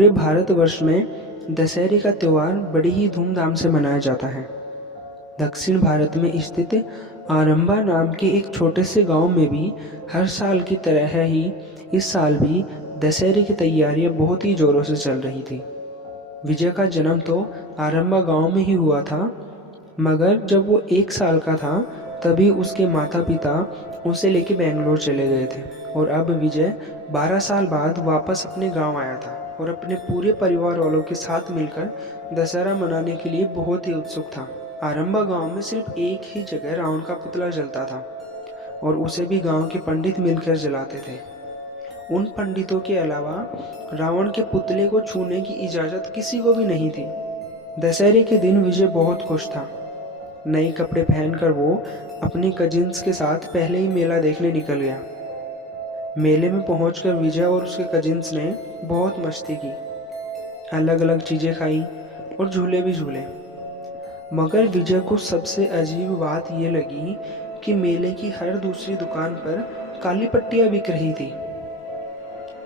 पूरे भारतवर्ष में दशहरे का त्यौहार बड़ी ही धूमधाम से मनाया जाता है। दक्षिण भारत में स्थित आरंभा नाम के एक छोटे से गांव में भी हर साल की तरह ही इस साल भी दशहरे की तैयारियां बहुत ही जोरों से चल रही थी। विजय का जन्म तो आरंभा गांव में ही हुआ था, मगर जब वो 1 साल का था तभी उसके माता पिता उसे लेके बेंगलोर चले गए थे और अब विजय 12 साल बाद वापस अपने गांव आया था और अपने पूरे परिवार वालों के साथ मिलकर दशहरा मनाने के लिए बहुत ही उत्सुक था। आरंभा गांव में सिर्फ एक ही जगह रावण का पुतला जलता था और उसे भी गांव के पंडित मिलकर जलाते थे। उन पंडितों के अलावा रावण के पुतले को छूने की इजाज़त किसी को भी नहीं थी। दशहरे के दिन विजय बहुत खुश था। नए कपड़े पहनकर वो अपने कजिन्स के साथ पहले ही मेला देखने निकल गया। मेले में पहुंचकर विजय और उसके कजिन्स ने बहुत मस्ती की, अलग अलग चीज़ें खाई और झूले भी झूले। मगर विजय को सबसे अजीब बात ये लगी कि मेले की हर दूसरी दुकान पर काली पट्टियाँ बिक रही थी।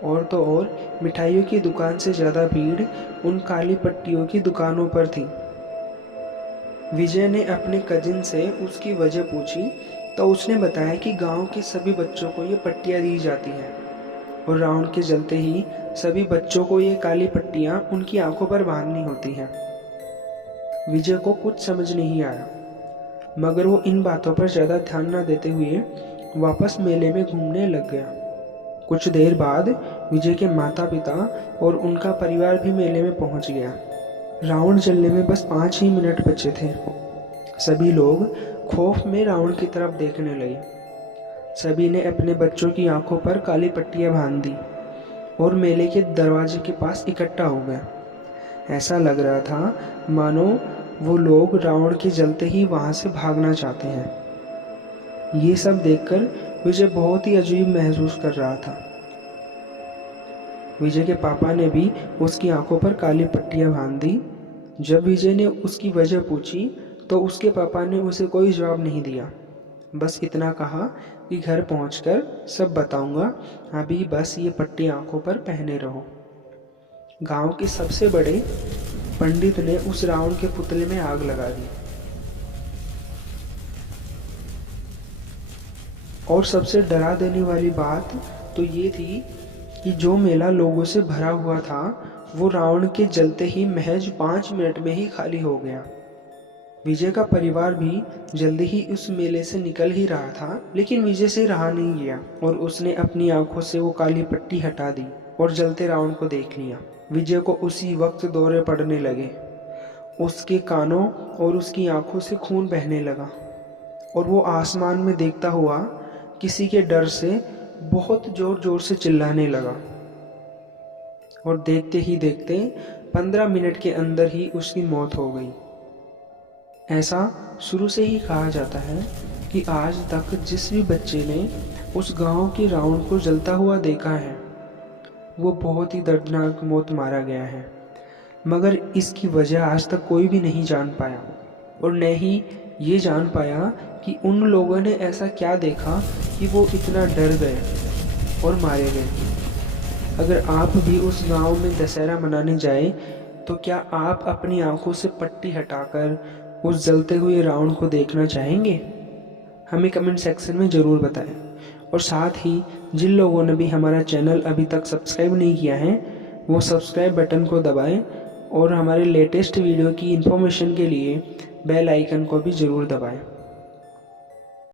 और तो और मिठाइयों की दुकान से ज़्यादा भीड़ उन काली पट्टियों की दुकानों पर थी। विजय ने अपने कजिन से उसकी वजह पूछी तो उसने बताया कि गांव के सभी बच्चों को ये पट्टियाँ दी जाती हैं और रावण के जलते ही सभी बच्चों को ये काली पट्टियाँ उनकी आंखों पर बांधनी होती हैं। विजय को कुछ समझ नहीं आया, मगर वो इन बातों पर ज़्यादा ध्यान न देते हुए वापस मेले में घूमने लग गया। कुछ देर बाद विजय के माता पिता और उनका परिवार भी मेले में पहुंच गया। रावण जलने में बस 5 ही मिनट बचे थे। सभी लोग खौफ में रावण की तरफ देखने लगे। सभी ने अपने बच्चों की आंखों पर काली पट्टियां बांध दी और मेले के दरवाजे के पास इकट्ठा हो गए। ऐसा लग रहा था मानो वो लोग रावण के जलते ही वहां से भागना चाहते हैं। ये सब देखकर विजय बहुत ही अजीब महसूस कर रहा था। विजय के पापा ने भी उसकी आंखों पर काली पट्टियां बांध दी। जब विजय ने उसकी वजह पूछी तो उसके पापा ने उसे कोई जवाब नहीं दिया, बस इतना कहा कि घर पहुंचकर सब बताऊंगा, अभी बस ये पट्टी आंखों पर पहने रहो। गांव के सबसे बड़े पंडित ने उस रावण के पुतले में आग लगा दी और सबसे डरा देने वाली बात तो ये थी कि जो मेला लोगों से भरा हुआ था वो रावण के जलते ही महज 5 मिनट में ही खाली हो गया। विजय का परिवार भी जल्दी ही उस मेले से निकल ही रहा था, लेकिन विजय से रहा नहीं गया और उसने अपनी आंखों से वो काली पट्टी हटा दी और जलते रावण को देख लिया। विजय को उसी वक्त दौरे पड़ने लगे। उसके कानों और उसकी आंखों से खून बहने लगा और वो आसमान में देखता हुआ किसी के डर से बहुत जोर जोर से चिल्लाने लगा और देखते ही देखते 15 मिनट के अंदर ही उसकी मौत हो गई। ऐसा शुरू से ही कहा जाता है कि आज तक जिस भी बच्चे ने उस गांव के रावण को जलता हुआ देखा है वो बहुत ही दर्दनाक मौत मारा गया है, मगर इसकी वजह आज तक कोई भी नहीं जान पाया और न ही ये जान पाया कि उन लोगों ने ऐसा क्या देखा कि वो इतना डर गए और मारे गए। अगर आप भी उस गांव में दशहरा मनाने जाए तो क्या आप अपनी आंखों से पट्टी हटाकर उस जलते हुए रावण को देखना चाहेंगे? हमें कमेंट सेक्शन में ज़रूर बताएं और साथ ही जिन लोगों ने भी हमारा चैनल अभी तक सब्सक्राइब नहीं किया है वो सब्सक्राइब बटन को दबाएं और हमारे लेटेस्ट वीडियो की इन्फॉर्मेशन के लिए बेल आइकन को भी ज़रूर दबाएं।